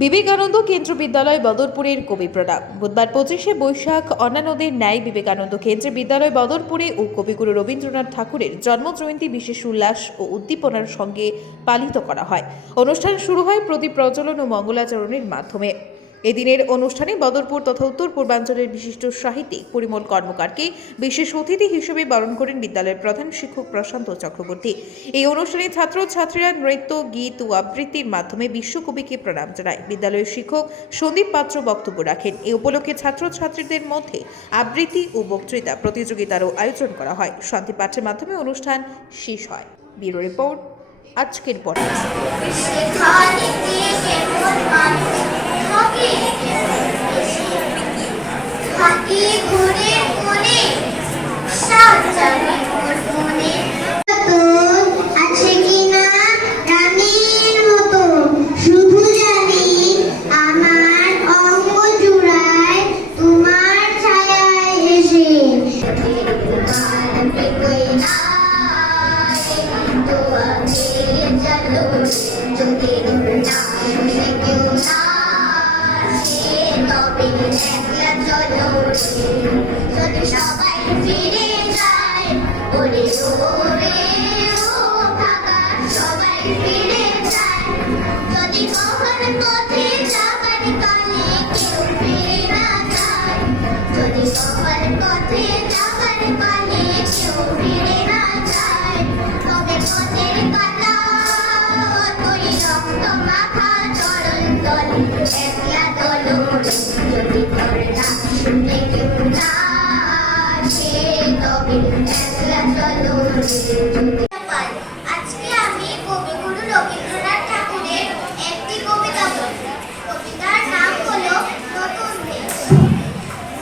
বিবেকানন্দ কেন্দ্র বিদ্যালয় বদরপুরের কবি প্রণাম। বুধবার 25শে বৈশাখ অন্যান্যদের ন্যায় বিবেকানন্দ কেন্দ্র বিদ্যালয় বদরপুরে ও কবিগুরু রবীন্দ্রনাথ ঠাকুরের জন্মজয়ন্তী বিশেষ উল্লাস ও উদ্দীপনার সঙ্গে পালিত করা হয়। অনুষ্ঠান শুরু হয় প্রদীপ প্রজ্বলন ও মঙ্গলাচরণের মাধ্যমে। এদিনের অনুষ্ঠানে বদরপুর তথা উত্তর পূর্বাঞ্চলের বিশিষ্ট সাহিত্যিক পরিমল কর্মকারকে বিশেষ অতিথি হিসেবে বরণ করেন বিদ্যালয়ের প্রধান শিক্ষক প্রশান্ত চক্রবর্তী। এই অনুষ্ঠানে ছাত্রছাত্রীরা নৃত্য, গীত ও আবৃত্তির মাধ্যমে বিশ্বকবিকে প্রণাম জানায়। বিদ্যালয়ের শিক্ষক সন্দীপ পাত্র বক্তব্য রাখেন। এই উপলক্ষে ছাত্রছাত্রীদের মধ্যে আবৃত্তি ও বক্তৃতা প্রতিযোগিতারও আয়োজন করা হয়। শান্তি পাঠের মাধ্যমে অনুষ্ঠান শেষ হয়। ব্যুরো রিপোর্ট, আজকের পডকাস্ট। যদি সবাই ফিরে যায় ওরে ওরে ও কাকা, সবাই ফিরে যায়। যদি কখন পথে যাবার কালে কেউ ফিরে না যায়, যদি কখন পথে যাবার কালে কেউ ফিরে না যায়, তবে পথের পাতা তুই রক্ত মাখা চরণ তল একলা দলন। যদি তোর ডাক শুনে কেউ না আসে, তবে একলা চলন। আজকে আমি কবিগুরু রবীন্দ্রনাথ ঠাকুরের একটি কবিতা বলব। কবিতার নাম হলো নতুন দেশ।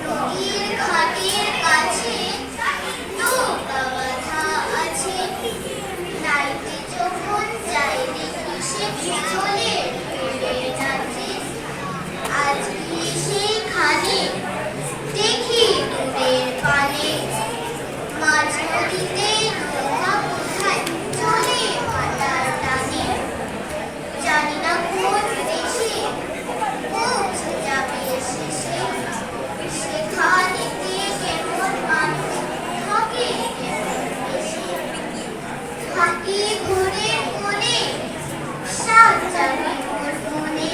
নদীর ঘাটের কাছে নৌকা বাঁধা আছে, নাইতে যখন যাই দেখি সে চলে উড়ে যাচ্ছে। আজকে সেখানে দেখি দূরের পানে মাঝ নদীতে নৌকা কোথায় চলে ভাটার টানে। জানি না কোন দেশে পৌঁছে যাবে শেষে, সেখানেতে কেমন মানুষ থাকে কেমন দেশে। থাকি ঘুরে কোণে সাত যাবে ওর মনে।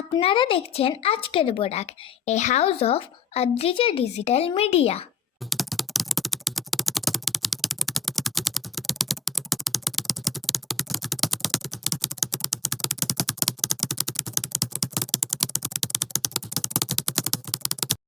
আপনারা দেখছেন আজকের বোরাক, a house of Adrija digital media.